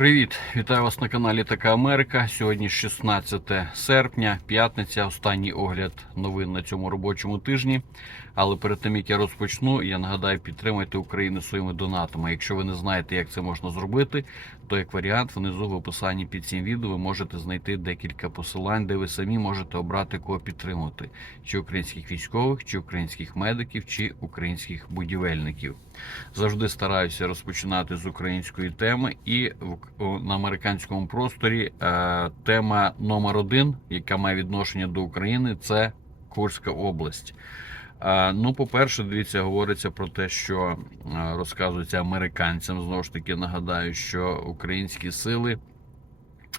Привіт, вітаю вас на каналі Така Америка. Сьогодні 16 серпня, п'ятниця. Останній огляд новин на цьому робочому тижні. Але перед тим як я розпочну, я нагадаю, підтримайте Україну своїми донатами. Якщо ви не знаєте, як це можна зробити, то як варіант внизу в описанні під цим відео ви можете знайти декілька посилань, де ви самі можете обрати кого підтримувати: чи українських військових, чи українських медиків, чи українських будівельників. Завжди стараюся розпочинати з української теми, і в на американському просторі е, тема номер один, яка має відношення до України, це Курська область. Е, ну, по-перше, дивіться, говориться про те, що е, розказується американцям. Знову ж таки, нагадаю, що українські сили.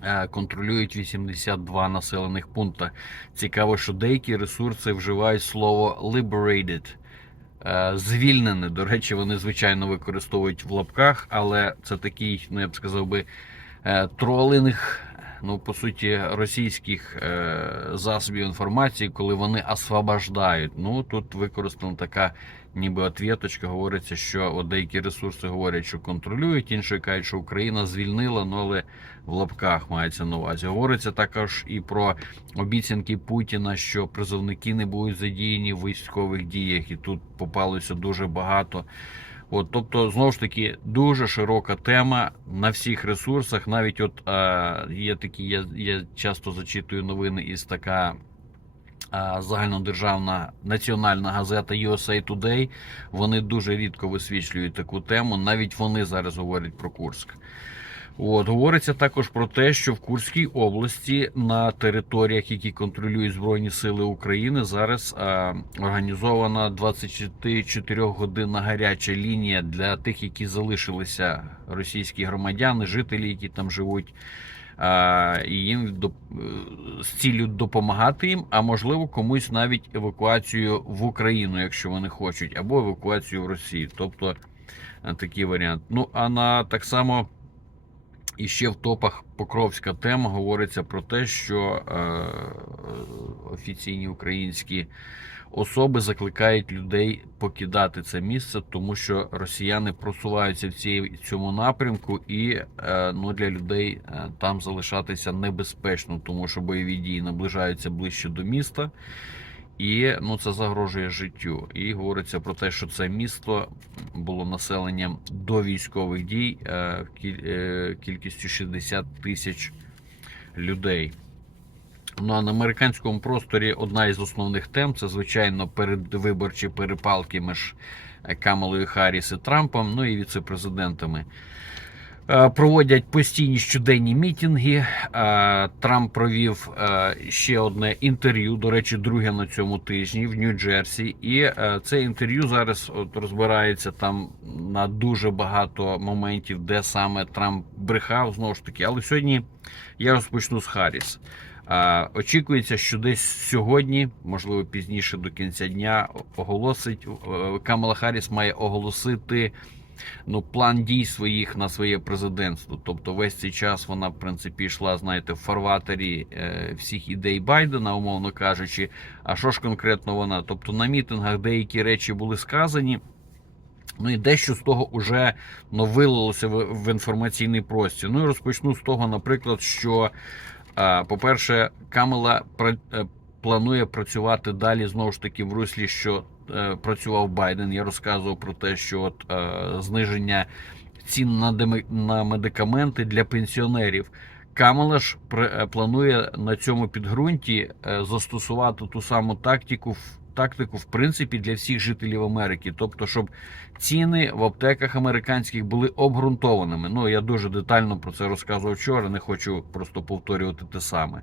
е, Контролюють 82 населених пункта. Цікаво, що деякі ресурси вживають слово liberated, звільнене. До речі, вони звичайно використовують в лапках, але це такий, ну я б сказав би, тролинг, ну по суті, російських е, засобів інформації, коли вони освобождають. Ну тут використана така. Ніби отвіточка говориться, що от деякі ресурси говорять, що контролюють, інші кажуть, що Україна звільнила, ну але в лапках мається на увазі. Говориться також і про обіцянки Путіна, що призовники не будуть задіяні в військових діях, і тут попалося дуже багато. От, тобто, знову ж таки, дуже широка тема на всіх ресурсах. Навіть от е, є такі, я, я часто зачитую новини із така. е, Загальнодержавна національна газета USA Today, вони дуже рідко висвітлюють таку тему. Навіть вони зараз говорять про Курськ. От говориться також про те, що в Курській області на територіях, які контролюють Збройні Сили України, зараз а, організована 24 годинна гаряча лінія для тих, які залишилися російські громадяни, жителі, які там живуть. А, і їм доп- е, з ціллю допомагати їм, а можливо комусь навіть евакуацію в Україну, якщо вони хочуть, або евакуацію в Росію. Тобто е, такий варіант. Ну а на так само. І ще в топах Покровська тема говориться про те, що е, офіційні українські особи закликають людей покидати це місце, тому що росіяни просуваються в цій, цьому напрямку, і е, ну, для людей е, там залишатися небезпечно, тому що бойові дії наближаються ближче до міста. І ну це загрожує життю. І говориться про те, що це місто було населенням до військових дій е, е, кількістю 60 тисяч людей. Ну а на американському просторі одна із основних тем це звичайно передвиборчі перепалки між Камалою Харріс і Трампом, ну і віцепрезидентами. Е, Проводять постійні щоденні мітинги. Е, Трамп провів е, ще одне інтерв'ю, до речі, друге на цьому тижні в Нью-Джерсі. І це інтерв'ю зараз от розбирається там на дуже багато моментів, де саме Трамп брехав знову ж таки. Але сьогодні я розпочну з Харріс. Очікується, що десь сьогодні, можливо, пізніше до кінця дня, оголосить Камала Харріс має оголосити ну, план дій своїх на своє президентство. Тобто, весь цей час вона, в принципі, йшла, знаєте, в фарватері е, всіх ідей Байдена, умовно кажучи. А що ж конкретно вона? Тобто на мітингах деякі речі були сказані. Ну і дещо з того вже ну, вилилося в, в інформаційний простір. Ну і розпочну з того, наприклад, що, е, по-перше, Камела пра- е, планує працювати далі знову ж таки в руслі, що працював Байден. Я розказував про те, що от, е, зниження цін на, на медикаменти для пенсіонерів. Камела ж е, планує на цьому підґрунті е, застосувати ту саму тактику, тактику, в принципі, для всіх жителів Америки. Тобто, щоб ціни в аптеках американських були обґрунтованими. Ну, я дуже детально про це розказував вчора, не хочу просто повторювати те саме.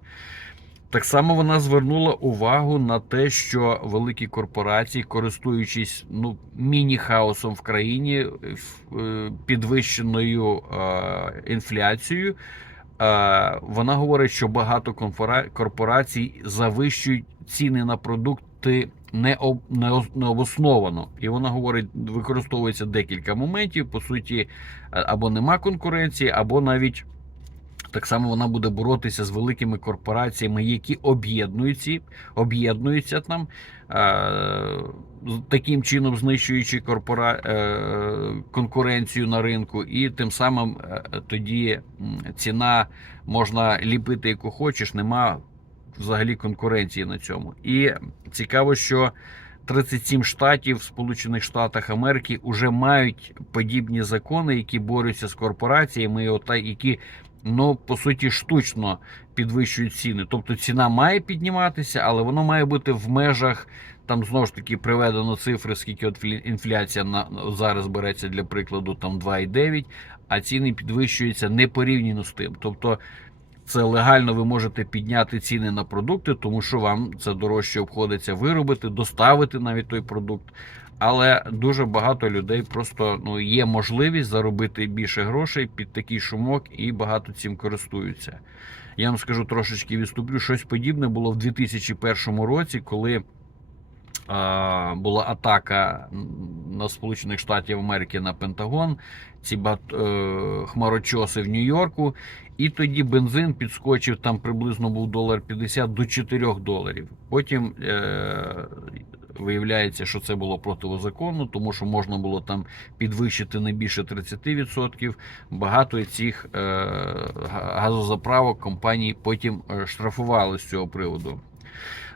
Так само вона звернула увагу на те, що великі корпорації, користуючись ну, міні-хаосом в країні, е, підвищеною е, інфляцією, е, вона говорить, що багато корпорацій завищують ціни на продукти не, об, необосновано. І вона говорить, використовується декілька моментів. По суті, або нема конкуренції, або навіть Так само вона буде боротися з великими корпораціями, які об'єднуються, об'єднуються там, е, таким чином знищуючи корпора... е, конкуренцію на ринку, і тим самим е, тоді ціна можна ліпити яку хочеш, нема взагалі конкуренції на цьому. І цікаво, що 37 штатів в Сполучених Штатах Америки вже мають подібні закони, які борються з корпораціями, які ну по суті штучно підвищують ціни. Тобто ціна має підніматися, але воно має бути в межах. Там знову ж таки приведено цифри, скільки от інфляція на зараз береться для прикладу там 2,9, а ціни підвищуються не порівняно з тим. Тобто це легально ви можете підняти ціни на продукти, тому що вам це дорожче обходиться виробити, доставити навіть той продукт. Але дуже багато людей просто ну є можливість заробити більше грошей під такий шумок, і багато цим користуються. Я вам скажу трошечки відступлю. Щось подібне було в 2001 році, коли а, була атака на Сполучених Штатів Америки на Пентагон, ці бат- е, хмарочоси в Нью-Йорку. І тоді бензин підскочив там приблизно був долар 50 до 4 доларів. Потім е, виявляється, що це було протизаконно, тому що можна було там підвищити не більше 30%. Багато цих е, газозаправок компаній потім е, штрафували з цього приводу.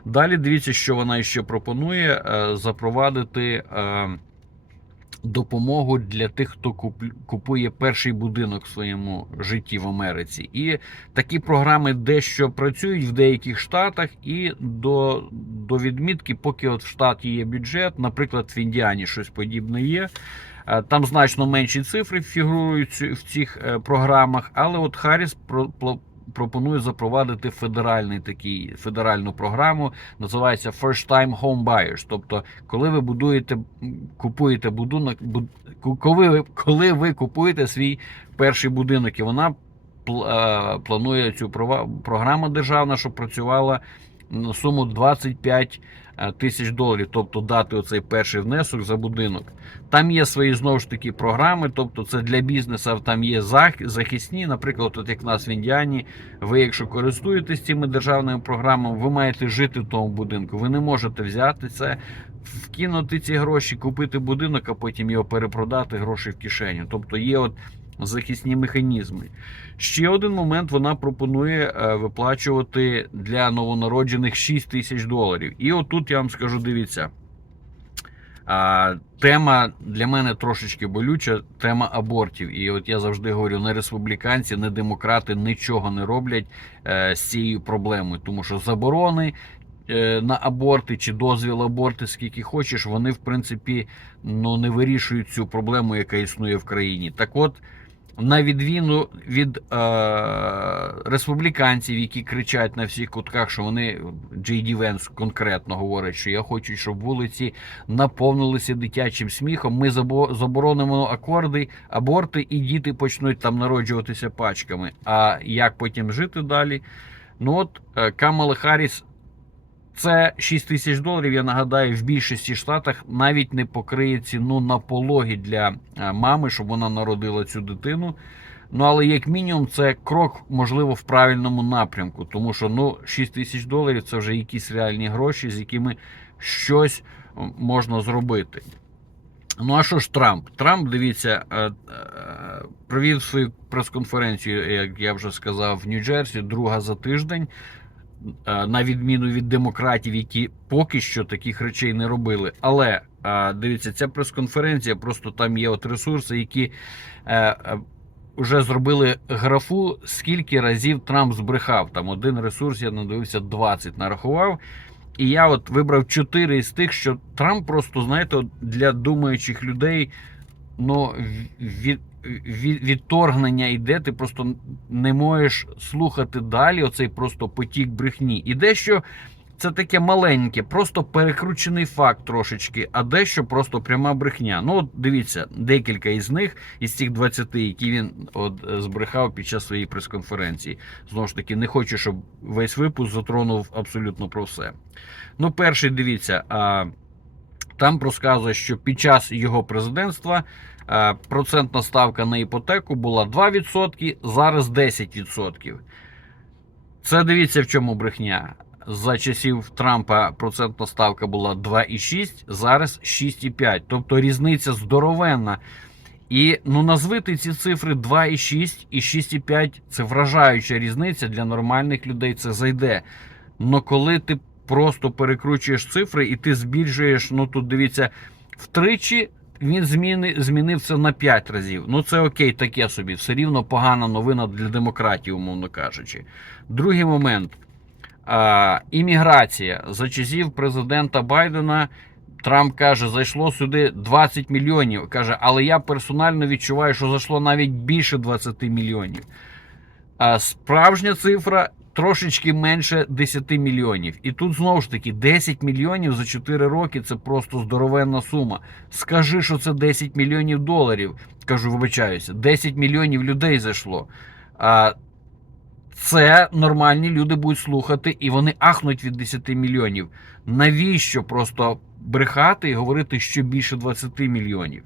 Далі дивіться, що вона ще пропонує е, запровадити. Допомогу для тих, хто куп- купує перший будинок в своєму житті в Америці. І такі програми дещо працюють в деяких штатах, і до, до відмітки, поки от в штаті є бюджет, наприклад, в Індіані щось подібне є. Е, Там значно менші цифри фігурують в цих е, програмах, але от Харріс про, про- запровадити федеральний такий федеральну програму, називається First Time Home Buyers. Тобто, коли ви будуєте, купуєте будинок, буд- коли ви, коли ви купуєте свій перший будинок, і вона е, планує цю програма державна, щоб працювала на суму 25 е, тисяч доларів, тобто дати оцей перший внесок за будинок. Там є свої знову ж таки програми, тобто це для бізнесу, там є зах- захисні. Наприклад, от як в нас в Індіані, ви, якщо користуєтесь цими державними програмами, ви маєте жити в тому будинку. Ви не можете взяти це, вкинути ці гроші, купити будинок, а потім його перепродати, гроші в кишеню. Тобто є от захисні механізми. Ще один момент вона пропонує е, виплачувати для новонароджених 6 тисяч доларів. І отут я вам скажу: дивіться. Тема для мене трошечки болюча тема абортів. І от я завжди говорю: не республіканці, не демократи нічого не роблять е, з цією проблемою, тому що заборони е, на аборти чи дозвіл аборти, скільки хочеш, вони в принципі ну не вирішують цю проблему, яка існує в країні. Так от. На відміну від е, республіканців, які кричать на всіх кутках, що вони Джей Ді Венс конкретно говорить, що я хочу, щоб вулиці наповнилися дитячим сміхом. Ми забо- заборонимо акорди, аборти, і діти почнуть там народжуватися пачками. А як потім жити далі? Ну от е, Камала Харріс це 6 тисяч доларів. Я нагадаю, в більшості штатах навіть не покриє ціну на пологі для е, мами, щоб вона народила цю дитину. Ну, але як мінімум, це крок, можливо, в правильному напрямку, тому що ну 6 тисяч доларів це вже якісь реальні гроші, з якими щось можна зробити. Ну а що ж Трамп? Трамп, дивіться, е, е, провів свою прес-конференцію, як я вже сказав, в Нью-Джерсі, друга за тиждень. Е, На відміну від демократів, які поки що таких речей не робили. Але е, дивіться, ця прес-конференція, просто там є от ресурси, які е, вже зробили графу, скільки разів Трамп збрехав. Там один ресурс, я надивився 20 нарахував. І я от вибрав 4 із тих, що Трамп просто, знаєте, для думаючих людей ну, від, відторгнення йде, ти просто не можеш слухати далі оцей просто потік брехні. І дещо це таке маленьке, просто перекручений факт трошечки, а дещо просто пряма брехня. Ну, от дивіться, декілька із них, із цих 20, які він от е, збрехав під час своєї прес-конференції. Знову ж таки, не хочу, щоб весь випуск затронув абсолютно про все. Ну, перший, дивіться, а, там розказує, що під час його президентства процентна ставка на іпотеку була 2%, зараз 10%. Це дивіться, в чому брехня. За часів Трампа процентна ставка була 2,6, зараз 6,5. Тобто різниця здоровенна. І ну назвити ці цифри 2,6 і 6,5 це вражаюча різниця для нормальних людей. Це зайде. Но коли ти просто перекручуєш цифри і ти збільшуєш, ну тут дивіться, втричі він зміни, змінив це на 5 разів. Ну це окей, таке собі. Все рівно погана новина для демократії, умовно кажучи. Другий момент. А, імміграція. За часів президента Байдена Трамп каже, зайшло сюди 20 мільйонів. Каже, але я персонально відчуваю, що зайшло навіть більше 20 мільйонів. А справжня цифра трошечки менше 10 мільйонів. І тут знову ж таки 10 мільйонів за 4 роки це просто здоровенна сума. Скажи, що це 10 мільйонів доларів. Кажу, вибачаюся, 10 мільйонів людей зайшло. А це нормальні люди будуть слухати, і вони ахнуть від 10 мільйонів. Навіщо просто брехати і говорити, що більше 20 мільйонів?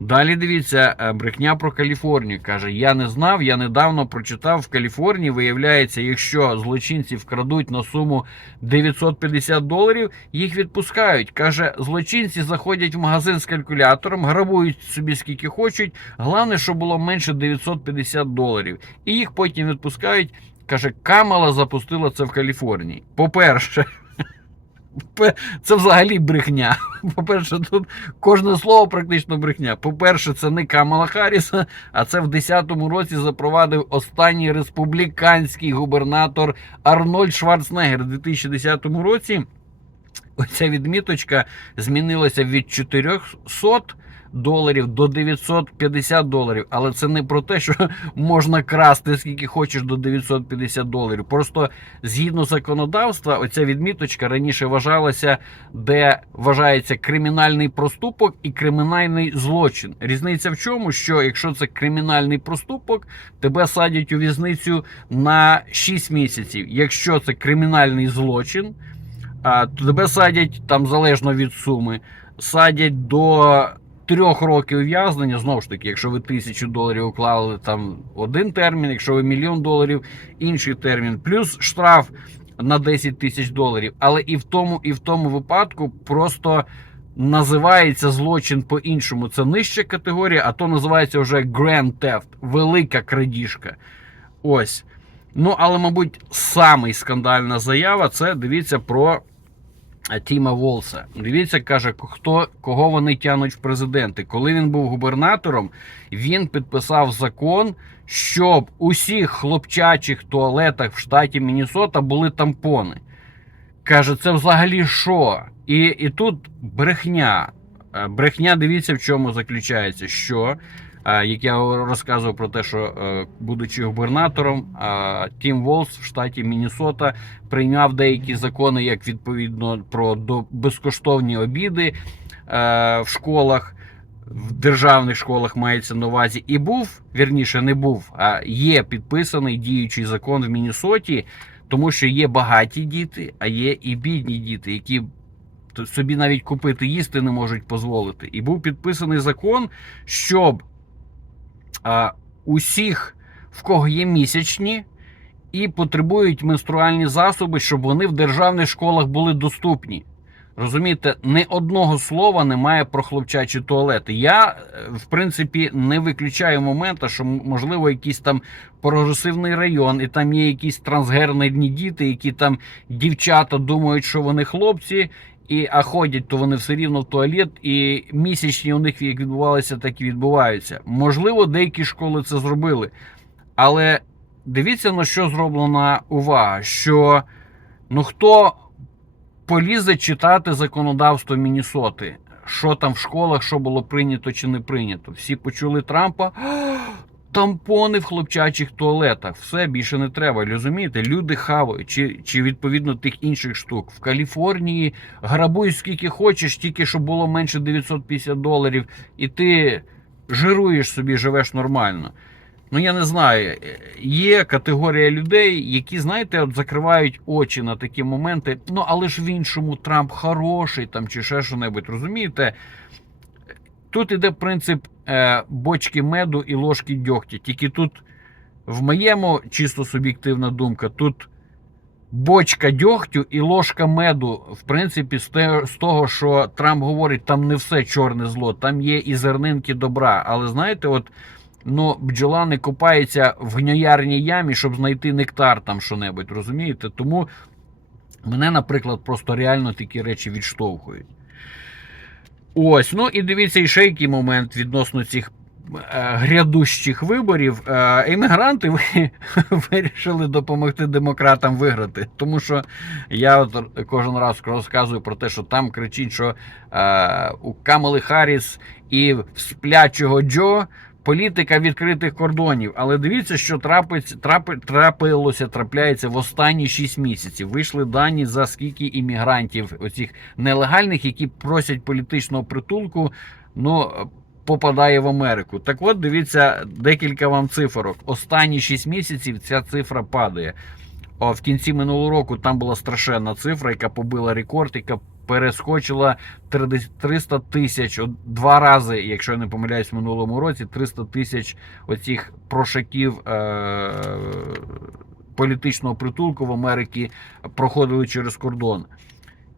Далі дивіться, е, брехня про Каліфорнію. Каже, я не знав, я недавно прочитав в Каліфорнії. Виявляється, якщо злочинці вкрадуть на суму 950 доларів, їх відпускають. Каже, злочинці заходять в магазин з калькулятором, грабують собі скільки хочуть. Головне, щоб було менше 950 доларів. І їх потім відпускають. Каже, Камала запустила це в Каліфорнії. По-перше, це взагалі брехня. По-перше, тут кожне слово практично брехня. По-перше, це не Камала Харріса, а це в 10-му році запровадив останній республіканський губернатор Арнольд Шварценеггер в 2010 році. Оця відміточка змінилася від 400 доларів до 950 доларів. Але це не про те, що можна красти скільки хочеш до 950 доларів. Просто згідно законодавства, оця відміточка раніше вважалася, де вважається кримінальний проступок і кримінальний злочин. Різниця в чому? Що якщо це кримінальний проступок, тебе садять у в'язницю на 6 місяців. Якщо це кримінальний злочин, то тебе садять там залежно від суми, садять до трьох років ув'язнення. Знову ж таки, якщо ви тисячу доларів уклали там один термін, якщо ви мільйон доларів, інший термін, плюс штраф на 10 тисяч доларів. Але і в тому, і в тому випадку просто. Називається злочин по-іншому. Це нижча категорія, а то називається вже Grand Theft, велика крадіжка. Ось. Ну, але, мабуть, самий скандальна заява це дивіться про Тіма Волса. Дивіться, каже, хто кого вони тянуть в президенти. Коли він був губернатором, він підписав закон, щоб у всіх хлопчачих туалетах в штаті Міннесота були тампони. Каже, це взагалі що? І, і тут брехня. Е, Брехня, дивіться, в чому заключається, що. Е, Як я розказував про те, що е, будучи губернатором, е, Тім Волс в штаті Міннесота прийняв деякі закони, як відповідно про безкоштовні обіди в школах, в державних школах мається на увазі, і був вірніше, не був, а є підписаний діючий закон в Міннесоті, тому що є багаті діти, а є і бідні діти, які собі навіть купити їсти не можуть дозволити. І був підписаний закон, щоб усіх, в кого є місячні і потребують менструальні засоби, щоб вони в державних школах були доступні. Розумієте, не одного слова немає про хлопчачі туалети. Я, е, в принципі, не виключаю моменту, що можливо якийсь там прогресивний район, і там є якісь трансгерні діти, які там дівчата думають, що вони хлопці, і а ходять, то вони все рівно в туалет, і місячні у них як відбувалися, так і відбуваються. Можливо, деякі школи це зробили. Але дивіться на що зроблена увага, що ну хто полізе читати законодавство Міннесоти, що там в школах, що було прийнято чи не прийнято. Всі почули Трампа. «А, Тампони в хлопчачих туалетах. Все більше не треба. Розумієте, люди хавають, чи, чи відповідно тих інших штук. В Каліфорнії грабуй скільки хочеш, тільки щоб було менше 950 доларів, і ти жируєш собі, живеш нормально. Ну, я не знаю, е, є категорія людей, які, знаєте, от закривають очі на такі моменти. Ну, але ж в іншому Трамп хороший там чи ще що-небудь, розумієте? Тут іде принцип бочки меду і ложки дьогтя. Тільки тут, в моєму чисто суб'єктивна думка, тут бочка дьогтю і ложка меду, в принципі, з того, що Трамп говорить, там не все чорне зло, там є і зернинки добра. Але знаєте, от ну, бджола не копається в гноярній ямі, щоб знайти нектар там що-небудь, розумієте? Тому мене, наприклад, просто реально такі речі відштовхують. Ось, ну і дивіться, і ще який момент відносно цих е, грядущих виборів. Е, іммігранти ви, вирішили допомогти демократам виграти. Тому що я от кожен раз розказую про те, що там кричить, що е, у Камали Харріс і в сплячого Джо. Політика відкритих кордонів, але дивіться, що трапиться, трапи, трапилося, трапляється в останні 6 місяців. Вийшли дані за скільки іммігрантів, оцих нелегальних, які просять політичного притулку, ну попадає в Америку. Так от дивіться декілька вам цифрок. Останні 6 місяців ця цифра падає. А в кінці минулого року там була страшенна цифра, яка побила рекорд, яка перескочила 300 тисяч два рази, якщо я не помиляюсь, в минулому році 300 тисяч оцих прошаків е- політичного притулку в Америці проходили через кордон.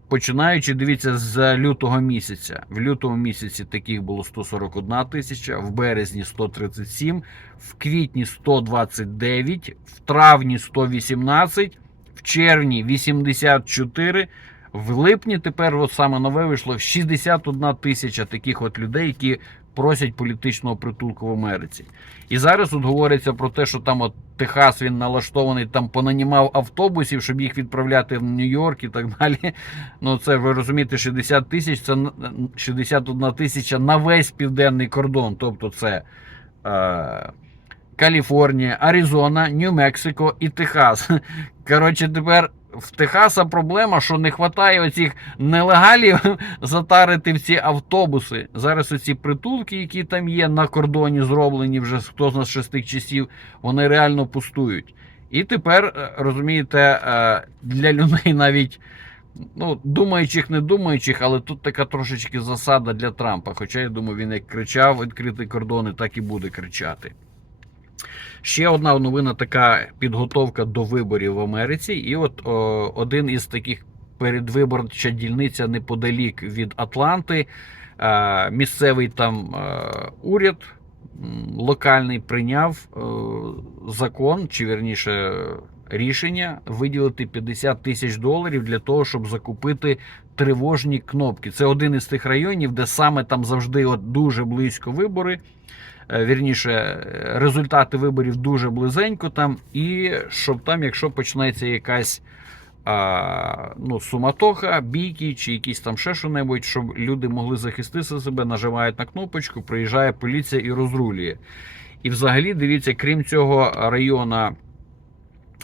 Починаючи, дивіться, з лютого місяця. В лютому місяці таких було 141 тисяча, в березні 137, в квітні 129, в травні 118, в червні 84, в липні тепер от саме нове вийшло 61 тисяча таких от людей, які просять політичного притулку в Америці. І зараз тут говориться про те, що там от Техас він налаштований, там понанімав автобусів, щоб їх відправляти в Нью-Йорк і так далі. Ну це ви розумієте, 60 тисяч це 61 тисяча на весь південний кордон. Тобто це е, Каліфорнія, Аризона, Нью-Мексико і Техас. Коротше, тепер в Техаса проблема, що не вистачає оцих нелегалів затарити в ці автобуси. Зараз оці притулки, які там є на кордоні, зроблені вже хто з шести часів, вони реально пустують. І тепер, е, розумієте, е, для людей навіть ну, думаючих, не думаючих, але тут така трошечки засада для Трампа. Хоча я думаю, він як кричав відкриті кордони, так і буде кричати. Ще одна новина така підготовка до виборів в Америці. І от о, один із таких передвиборча дільниця неподалік від Атланти. Е, місцевий там е, уряд локальний прийняв е, закон, чи вірніше рішення виділити 50 тисяч доларів для того, щоб закупити тривожні кнопки. Це один із тих районів, де саме там завжди от дуже близько вибори. Е, Вірніше, результати виборів дуже близенько там, і щоб там, якщо почнеться якась а, ну, суматоха, бійки чи якісь там ще що-небудь, щоб люди могли захистити себе, нажимають на кнопочку, приїжджає поліція і розрулює. І взагалі, дивіться, крім цього району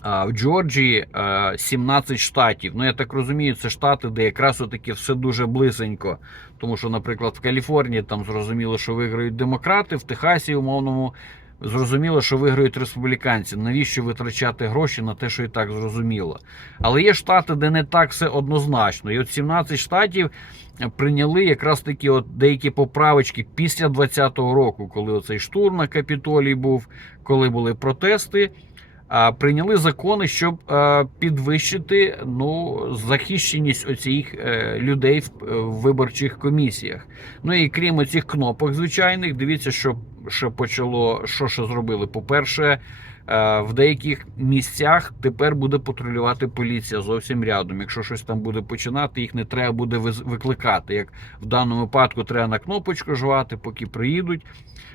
в Джорджії а, 17 штатів. Ну, я так розумію, це штати, де якраз таки все дуже близенько. Тому що, наприклад, в Каліфорнії там зрозуміло, що виграють демократи, в Техасі умовному зрозуміло, що виграють республіканці. Навіщо витрачати гроші на те, що і так зрозуміло? Але є штати, де не так все однозначно. І от 17 штатів прийняли якраз такі от деякі поправочки після 2020 року, коли оцей штурм на Капітолій був, коли були протести. Прийняли закони, щоб е, підвищити ну, захищеність оцих е, людей в, е, виборчих комісіях. Ну і крім оцих кнопок звичайних, дивіться, що, що почало, що ще зробили. По-перше, е, в деяких місцях тепер буде патрулювати поліція зовсім рядом. Якщо щось там буде починати, їх не треба буде викликати. Як в даному випадку треба на кнопочку жувати, поки приїдуть.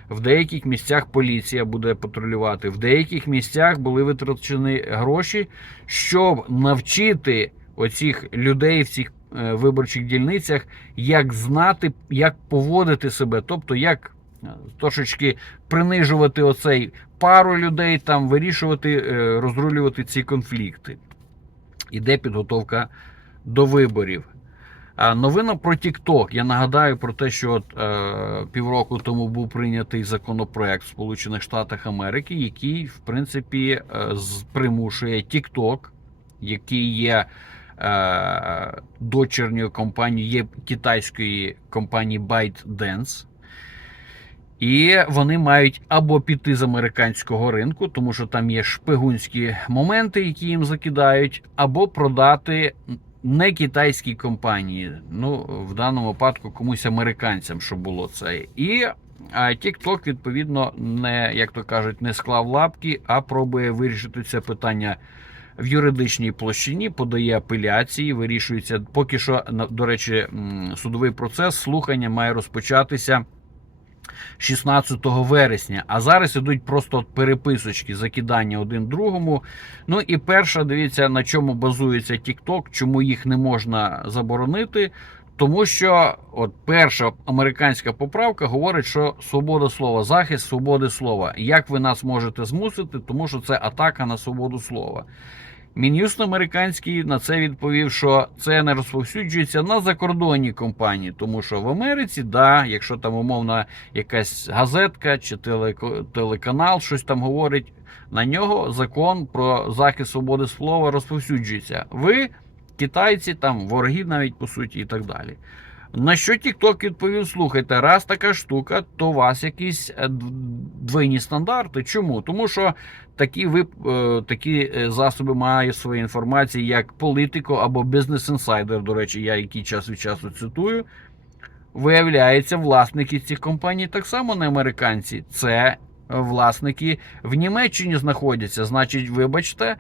В деяких місцях поліція буде патрулювати. В деяких місцях були витрачені гроші, щоб навчити оцих людей в цих е, виборчих дільницях, як знати, як поводити себе, тобто як е, трошечки принижувати оцей пару людей, там вирішувати, е, розрулювати ці конфлікти. Іде підготовка до виборів. Новина про TikTok. Я нагадаю про те, що от, е, півроку тому був прийнятий законопроект в Сполучених Штатах Америки, який, в принципі, е, примушує TikTok, який є е, дочерньою компанією є китайської компанії ByteDance. І вони мають або піти з американського ринку, тому що там є шпигунські моменти, які їм закидають, або продати не китайській компанії. Ну, в даному випадку комусь американцям, що було це. І TikTok, відповідно, не, як то кажуть, не склав лапки, а пробує вирішити це питання в юридичній площині, подає апеляції, вирішується. Поки що, до речі, судовий процес слухання має розпочатися 16 вересня. А зараз ідуть просто переписочки, закидання один другому. Ну і перша, дивіться, на чому базується TikTok, чому їх не можна заборонити. Тому що от перша американська поправка говорить, що свобода слова, захист свободи слова. Як ви нас можете змусити, тому що це атака на свободу слова. Мін'юст американський на це відповів, що це не розповсюджується на закордонні компанії, тому що в Америці, да, якщо там умовна якась газетка чи телеканал щось там говорить, на нього закон про захист свободи слова розповсюджується. Ви, китайці, там вороги навіть по суті і так далі. На що TikTok відповів: слухайте, раз така штука, то у вас якісь е, двойні стандарти. Чому? Тому що такі ви е, такі е, засоби має свої інформації, як Politico або Business Insider, До речі, я який час від часу цитую. Виявляється, власники цих компаній так само не американці. Це власники в Німеччині знаходяться. Значить, вибачте,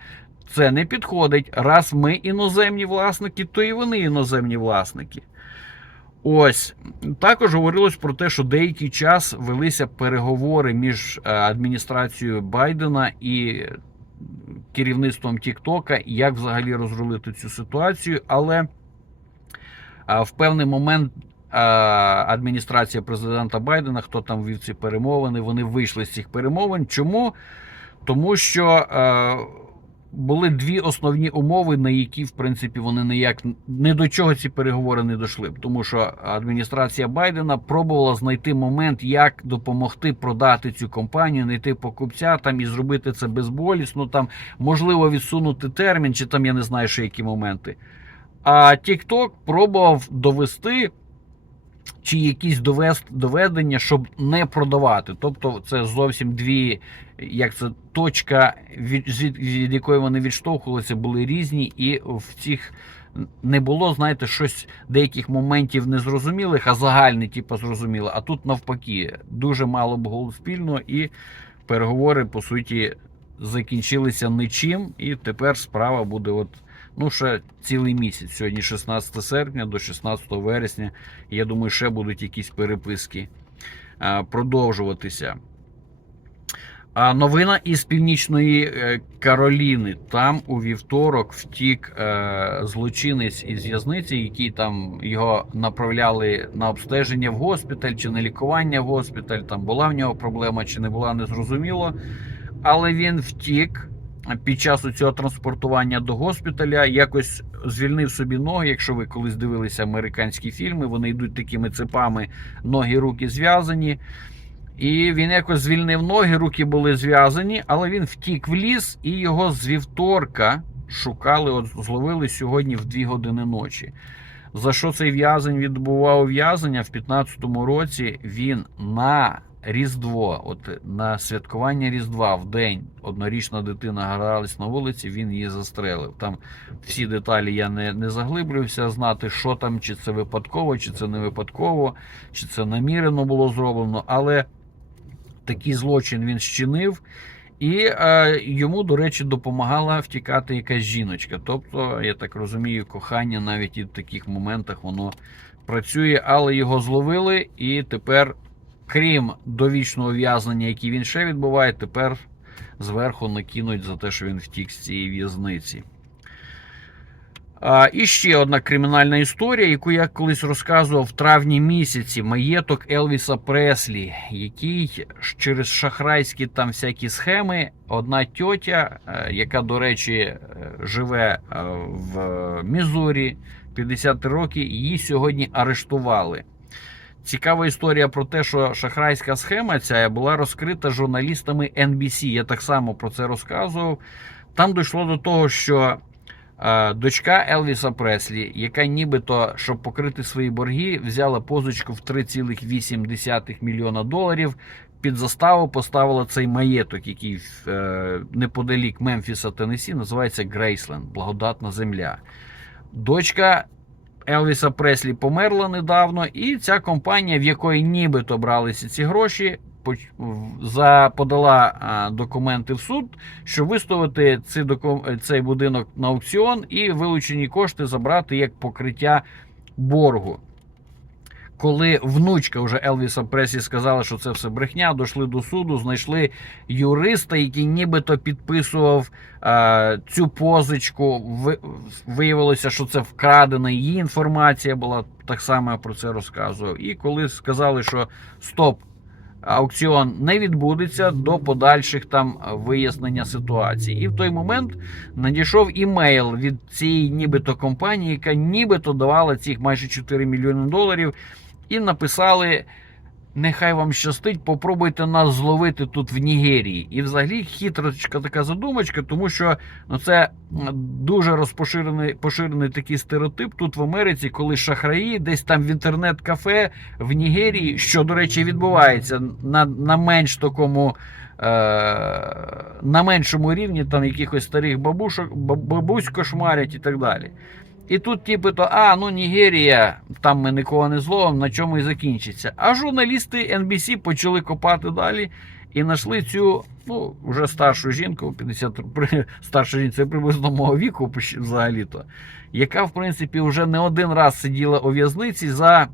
це не підходить. Раз ми іноземні власники, то і вони іноземні власники. Ось також говорилось про те, що деякий час велися переговори між е, адміністрацією Байдена і керівництвом Тіктока, як взагалі розрулити цю ситуацію. Але е, в певний момент е, адміністрація президента Байдена, хто там вів ці перемовини, вони вийшли з цих перемовин. Чому? Тому що були дві основні умови, на які, в принципі, вони ніяк не до чого ці переговори не дійшли. Тому що адміністрація Байдена пробувала знайти момент, як допомогти продати цю компанію, знайти покупця там і зробити це безболісно, там можливо відсунути термін, чи там я не знаю, ще які моменти. А TikTok пробував довести. Чи якісь довест, доведення, щоб не продавати. Тобто це зовсім дві, як це точка, від, від, якої вони відштовхувалися, були різні, і в цих не було, знаєте, щось деяких моментів незрозумілих, а загальне, типу, зрозуміло. А тут навпаки, дуже мало було спільно, і переговори, по суті, закінчилися нічим. І тепер справа буде от. Ну, ще цілий місяць. Сьогодні 16 серпня до 16 вересня. Я думаю, ще будуть якісь переписки продовжуватися. А новина із Північної е, Кароліни. Там у вівторок втік е, злочинець із в'язниці, який там його направляли на обстеження в госпіталь чи на лікування в госпіталь. Там була в нього проблема чи не була, незрозуміло. Але він втік під час цього транспортування до госпіталя якось звільнив собі ноги. Якщо ви колись дивилися американські фільми, вони йдуть такими цепами, ноги, руки зв'язані. І він якось звільнив ноги, руки були зв'язані, але він втік в ліс, і його з вівторка шукали, от зловили сьогодні в 2 години ночі. За що цей в'язень відбував в'язання в 15-му році? Він на Різдво, от на святкування Різдва в день однорічна дитина гралась на вулиці, він її застрелив. Там всі деталі я не, не заглиблювався знати, що там, чи це випадково, чи це не випадково, чи це намірено було зроблено. Але такий злочин він щинив. І е, йому, до речі, допомагала втікати якась жіночка. Тобто, я так розумію, кохання навіть і в таких моментах воно працює, але його зловили, і тепер, крім довічного в'язнення, яке він ще відбуває, тепер зверху накинуть за те, що він втік з цієї в'язниці. І ще одна кримінальна історія, яку я колись розказував в травні місяці. Маєток Елвіса Преслі, який через шахрайські там всякі схеми, одна тьотя, е, яка, до речі, е, живе е, в Мізурі 50 років, її сьогодні арештували. Цікава історія про те, що шахрайська схема ця була розкрита журналістами NBC. Я так само про це розказував. Там дійшло до того, що е, дочка Елвіса Преслі, яка нібито, щоб покрити свої борги, взяла позичку в 3,8 мільйона доларів. Під заставу поставила цей маєток, який е, неподалік Мемфіса, Теннессі, називається Грейсленд, благодатна земля. Дочка Елвіса Преслі померла недавно, і ця компанія, в якої нібито бралися ці гроші, подала документи в суд, щоб виставити цей будинок на аукціон і вилучені кошти забрати як покриття боргу. Коли внучка вже Елвіса Преслі сказала, що це все брехня, дійшли до суду, знайшли юриста, який нібито підписував е, цю позичку. Ви- Виявилося, що це вкрадена її інформація була, так само я про це розказував. І коли сказали, що стоп, аукціон не відбудеться до подальших там вияснення ситуації. І в той момент надійшов імейл від цієї нібито компанії, яка нібито давала цих майже 4 мільйони доларів, і написали. Нехай вам щастить, попробуйте нас зловити тут в Нігерії. І взагалі хитрочка така задумочка, тому що ну, це дуже розпоширений поширений такий стереотип тут в Америці, коли шахраї десь там в інтернет-кафе в Нігерії, що, до речі, відбувається на, на менш такому. Е, на меншому рівні там якихось старих бабушок, бабусь кошмарять і так далі. І тут, типу, а, ну Нігерія, там ми нікого не зловимо, на чому і закінчиться. А журналісти NBC почали копати далі і знайшли цю, ну, вже старшу жінку, 50, при- старша жінка, це приблизно мого віку взагалі-то, яка, в принципі, вже не один раз сиділа у в'язниці за.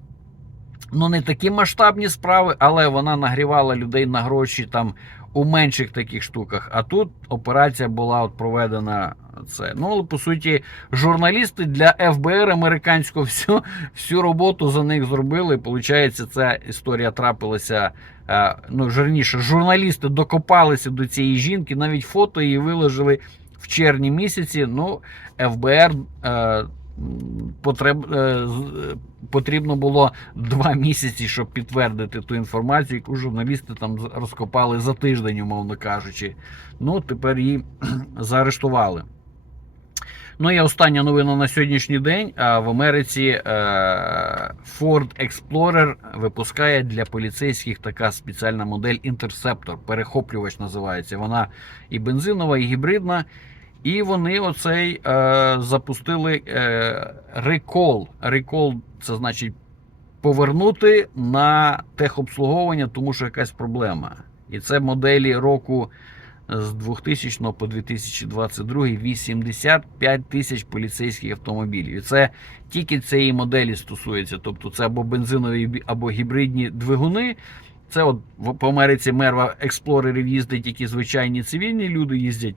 Ну, не такі масштабні справи, але вона нагрівала людей на гроші там у менших таких штуках. А тут операція була от проведена це. Ну, по суті, журналісти для ФБР американського всю, всю роботу за них зробили. Получається, ця історія трапилася. е, Ну, жирніше, журналісти докопалися до цієї жінки, навіть фото її виложили в червні місяці. Ну, ФБР. Е, Потреб, е, потрібно було два місяці, щоб підтвердити ту інформацію, яку журналісти там розкопали за тиждень, умовно кажучи. Ну, тепер її заарештували. Ну і остання новина на сьогоднішній день. В Америці е, Ford Explorer випускає для поліцейських така спеціальна модель Interceptor. Перехоплювач називається. Вона і бензинова, і гібридна. І вони оцей е, запустили е, рекол. Рекол це значить повернути на техобслуговування, тому що якась проблема. І це моделі року з 2000 по 2022 85 тисяч поліцейських автомобілів. І це тільки цієї моделі стосується. Тобто це або бензинові, або гібридні двигуни. Це от в- Америці мерва експлорерів їздить які звичайні цивільні люди їздять.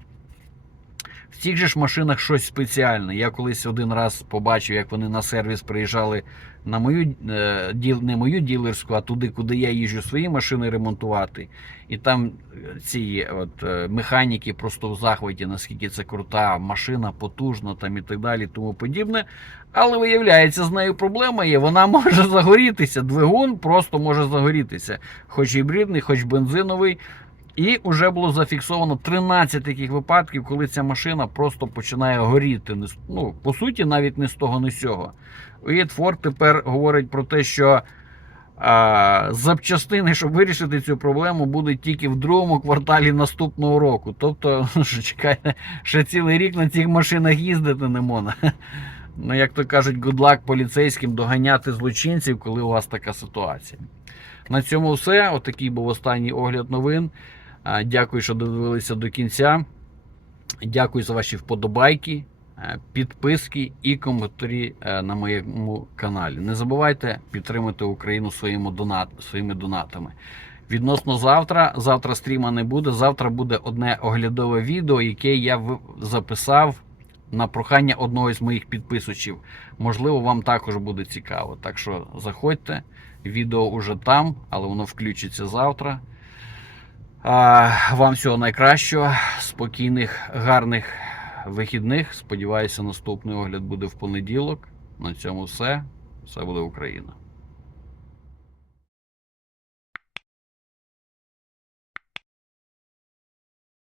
В цих же ж машинах щось спеціальне. Я колись один раз побачив, як вони на сервіс приїжджали на мою е, не мою ділерську, а туди, куди я їжджу свої машини ремонтувати. І там е, ці от, е, механіки просто в захваті, наскільки це крута машина, потужна там і так далі, тому подібне. Але виявляється, з нею проблема є. Вона може загорітися. Двигун просто може загорітися. Хоч гібридний, хоч бензиновий. І вже було зафіксовано 13 таких випадків, коли ця машина просто починає горіти. Ну, по суті, навіть не з того, не з цього. І Ford тепер говорить про те, що а, запчастини, щоб вирішити цю проблему, будуть тільки в другому кварталі наступного року. Тобто, що чекайте, ще цілий рік на цих машинах їздити не можна. Ну, як то кажуть, luck поліцейським доганяти злочинців, коли у вас така ситуація. На цьому все. Отакий був останній огляд новин. Дякую, що додивилися до кінця. Дякую за ваші вподобайки, е, підписки і коментарі е, на моєму каналі. Не забувайте підтримати Україну своїми, донат, своїми донатами. Відносно завтра, завтра стріма не буде. Завтра буде одне оглядове відео, яке я записав на прохання одного з моїх підписувачів. Можливо, вам також буде цікаво. Так що заходьте, відео уже там, але воно включиться завтра. Вам всього найкращого, спокійних, гарних вихідних. Сподіваюся, наступний огляд буде в понеділок. На цьому все. Все буде Україна.